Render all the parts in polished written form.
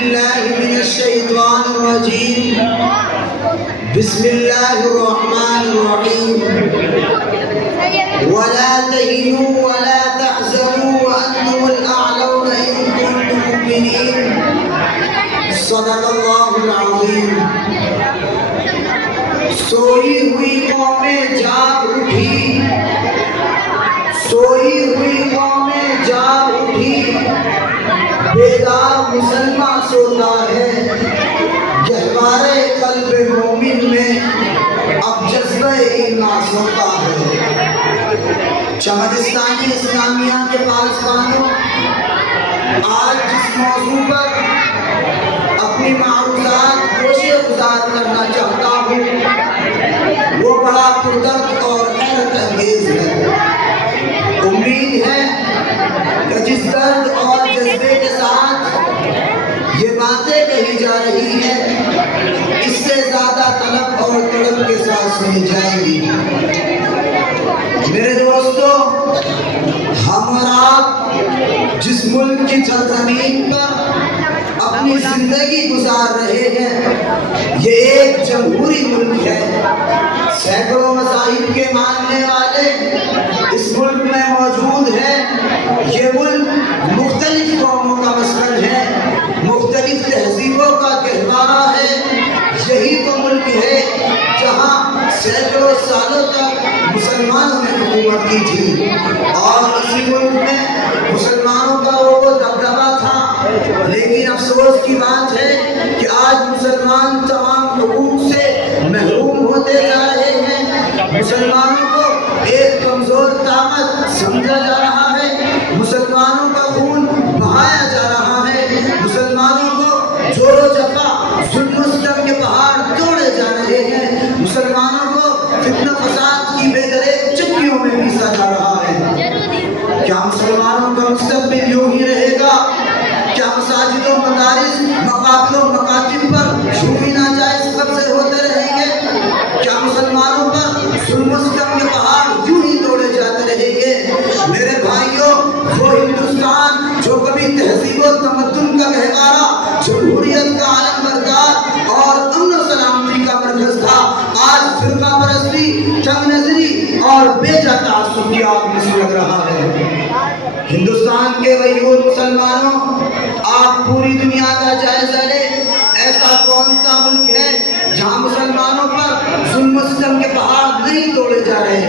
بالله من الشيطان الرجيم. بسم الله الرحمن الرحيم. ولا تهنوا ولا تحزنوا وأنتم الأعلون إن كنتم مؤمنين. صدق الله العظيم. سوئی ہوئی قومیں جاگ اٹھی، سوئی ہوئی قومیں جاگ اٹھی، بیدار مسلمان سوتا ہے، گہوارے قلب مومن میں اب جذبہ ایمان سوتا ہے۔ چمدستانی اسلامیہ کے پاسبانوں، آج جس موضوع پر اپنی معروضات گوشے گزار کرنا چاہتا ہوں وہ بڑا پردرد اور حیرت انگیز ہے۔ امید ہے کہ جس درد اور جذبے کے ساتھ یہ باتیں کہی جا رہی ہیں اس سے زیادہ طلب اور تڑپ کے ساتھ سنی جائیں گی۔ میرے دوستو، ہم اور آپ جس ملک کی سرزمین پر اپنی زندگی گزار رہے ہیں یہ ایک جمہوری ملک ہے۔ سینکڑوں مذاہب کے ماننے والے اس ملک میں موجود ہیں۔ یہ ملک مختلف قوموں کا مسکن ہے، مختلف تہذیبوں کا گہوارہ ہے۔ یہی تو ملک ہے جہاں سینکڑوں سالوں تک مسلمانوں نے حکومت کی تھی، اور اسی ملک میں مسلمانوں کا وہ دبدبہ تھا۔ لیکن افسوس کی بات ہے کہ آج مسلمان تمام حقوق سے محروم ہوتے جا رہے ہیں۔ مسلمانوں کو ایک کمزور طاقت سمجھا جا رہا ہے، مسلمانوں کا خون بہایا جا رہا ہے، مسلمانوں کو زور و جفا ظلم و ستم کے پہاڑ توڑے جا رہے ہیں، مسلمانوں کو فتنہ فساد کی بے دریغ چکیوں میں پیسا جا رہا ہے۔ کیا مسلمانوں کا مستقبل یوں ہی رہے گا؟ کیا مساجد و مدارس، مقابر و مکاتب پر شومی ناجائز قبضے ہوتے رہیں گے؟ کیا مسلمانوں پر ظلم و ستم کے پہاڑ یوں ہی توڑے جاتے رہیں گے؟ میرے بھائیوں، وہ ہندوستان جو کبھی تہذیب و تمدن کا گہوارہ، جمہوریت کا عالم بردار اور امن و سلامتی کا مرکز تھا، آج فرقہ پرستی، تنگ نظری اور بے جا تعصب کی آگ میں سلگ رہا ہے۔ ہندوستان کے غیور مسلمانوں، آپ پوری دنیا کا جائزہ لیں، ایسا کون سا ملک ہے جہاں مسلمانوں پر ظلم و ستم کے پہاڑ نہیں توڑے جا رہے؟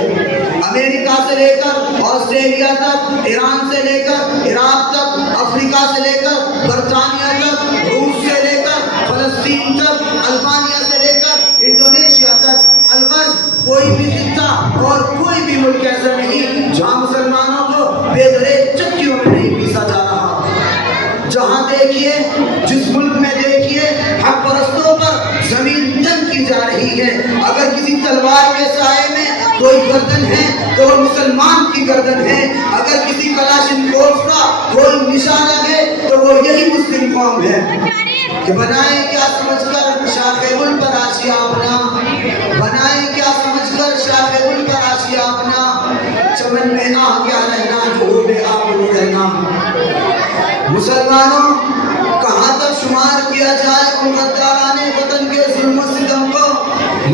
امریکہ سے لے کر آسٹریلیا تک، ایران سے لے کر عراق تک، افریقہ سے لے کر برطانیہ تک، روس سے لے کر فلسطین تک، البانیہ سے لے کر انڈونیشیا تک، الغرض کوئی بھی خطہ اور کوئی بھی ملک ایسا نہیں جہاں مسلمانوں کو بے دریغ چکیوں میں نہیں پیسا جا رہا۔ جہاں دیکھیے، جس ملک میں دیکھیے، حق پرستوں پر زمین جنگ کی جا رہی ہے۔ اگر کسی تلوار کے سائے میں کوئی گردن ہے تو وہ مسلمان کی گردن ہے، اگر کسی کلاشن کوف کا کوئی نشانہ ہے تو وہ یہی مسلم قوم ہے۔ کہ بنائیں کیا سمجھ کر شاخ گل پر آشیا اپنا، بنائیں کیا سمجھ کر شاخ گل پر آشیا اپنا، چمن میں آہ کیا رہنا جو بے آب کرنا۔ مسلمانوں، کہاں تک شمار کیا جائے ان غداران وطن کے ظلم و ستم کو؟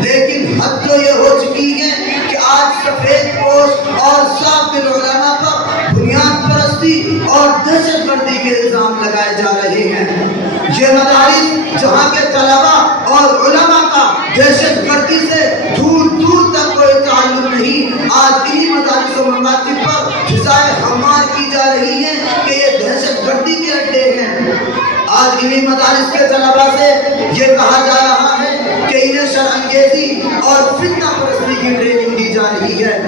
لیکن حد تو یہ ہو چکی ہے کہ آج سفید پوش اور صاف دل علماء پر بنیاد پرستی اور دہشت گردی کے الزام لگائے جا رہے ہیں۔ یہ مدارس جہاں کے طلباء اور علماء کا دہشت گردی سے دور دور تک کوئی تعلق نہیں، آج انہی مدارس و مکاتب پر فضائے ہموار کی جا رہی ہیں کہ یہ دہشت گردی کے اڈے ہیں۔ آج انہی مدارس کے طلباء سے یہ کہا جا رہا ہے کہ انہیں شرانگیزی اور فتنہ پرستی کی ٹریننگ دی جا رہی ہے۔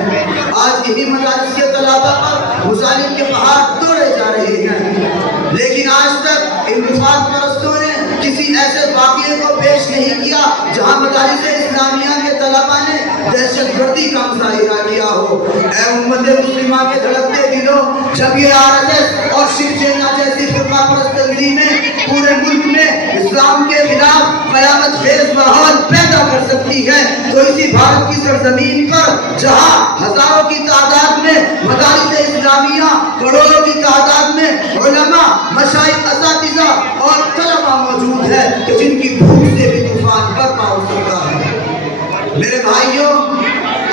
آج انہی مدارس کے طلباء پر مظالم کے پہاڑ توڑے جا رہے ہیں۔ لیکن آج تک ان وفاق پرستوں نے کسی ایسے واقعے کو پیش نہیں کیا جہاں مدارس اسلامیہ کے طلباء نے دہشت گردی کا مظاہرہ کیا ہو۔ اے امت مسلمہ کے دھڑکتے دلوں، جب یہ RSS اور شیو سینا جیسی فرقہ پرست تنظیمیں پورے ملک میں اسلام کے خلاف قیامت خیز ماحول پیدا کر سکتی ہے تو اسی بھارت کی سرزمین پر جہاں ہزاروں کی تعداد میں مدارس اسلامیہ، کروڑوں کی تعداد میں علماء، مشائخ، اساتذہ اور طلباء موجود ہے کہ جن کی بھوک سے بھی طوفان برپا ہو سکتا ہے۔ میرے بھائیوں،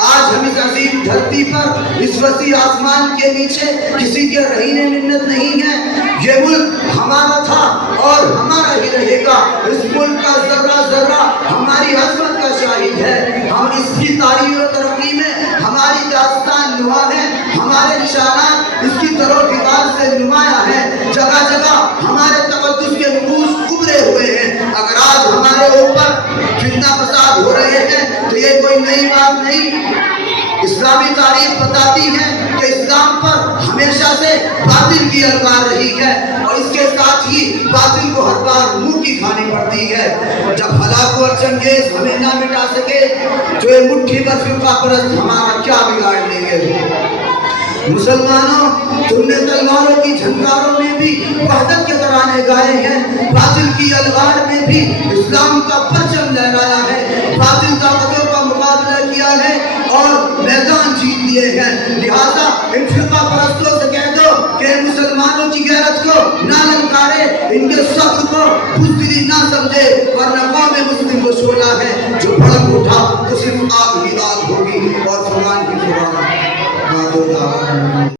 آج ہم اس عظیم دھرتی پر اس وسیع آسمان کے نیچے کسی کے رہینے منت نہیں ہے۔ یہ ملک ہمارا تھا اور ہمارا ہی رہے گا۔ اس ملک کا ذرہ ذرہ ہماری عظمت کا شاہد ہے۔ ہم اس کی تاریخ و ترقی میں ہماری داستان نما ہے، ہمارے نشانات اس کی طرح فکار سے نمایاں ہیں۔ جگہ جگہ ہمارے تقدس کے نقوش ابھرے ہوئے ہیں۔ اگر آج ہمارے اوپر فتنہ فساد ہو رہے ہیں تو یہ کوئی نئی بات نہیں۔ اسلامی تاریخ بتاتی ہے کہ اسلام پر ہمیشہ سے باطل کی الکار رہی ہے اور اس کے ساتھ ہی باطل کو ہر بار منہ کی کھانی پڑتی ہے۔ جب ہلاک و چنگیز ہمیں نہ مٹا سکے تو یہ مٹھی پر فرقہ پرست ہمارا کیا بگاڑ لیں گے؟ مسلمانوں، تم نے تلواروں کی جھنکاروں میں بھی وحدت کے ترانے گائے ہیں، باطل کی الغار میں بھی اسلام کا پرچم لہرایا ہے، باطل طاقتوں کا مقابلہ کیا ہے اور میدان جیت لیے ہیں۔ لہذا ان فرقہ پرستوں سے کہہ دو کہ مسلمانوں کی غیرت کو نہ للکارے، ان کے صبر کو بزدلی نہ سمجھے، ورنہ قوم مسلم کو شعلہ ہے جو بھڑک اٹھا تو صرف آگ ہی آگ ہوگی اور فرمان ہی فرمان۔